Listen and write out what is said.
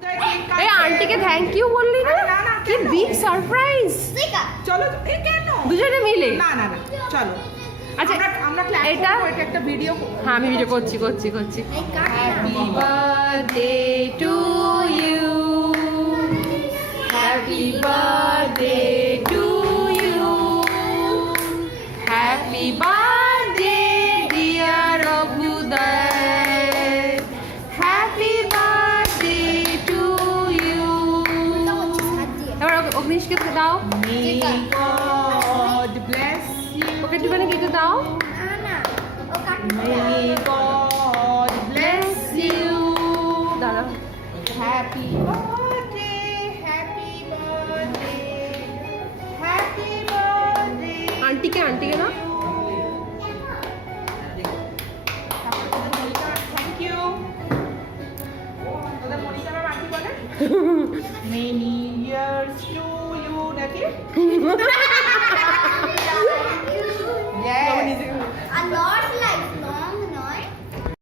এই আন্টিকে thank you বললি না? কি বিগ সারপ্রাইজ! চলো এই কেন দুজনে মিলে? না না না চলো আচ্ছা আমরা ক্লাস এটা করব এটা একটা ভিডিও হ্যাঁ আমি ভিডিও করছি happy birthday to you happy birthday to you happy birthday dear Abhyuday happy birthday to you এবার অগ্নিশকে দাও May God bless you. ওকে একটুখানি কেটে দাও May God bless you. দাঁড়াও Happy birthday, happy birthday, happy birthday. আন্টিকে না Thank you. তোদের মনিকা ম্যাম আন্টি বলে? Many years to you, নাকি? Yes.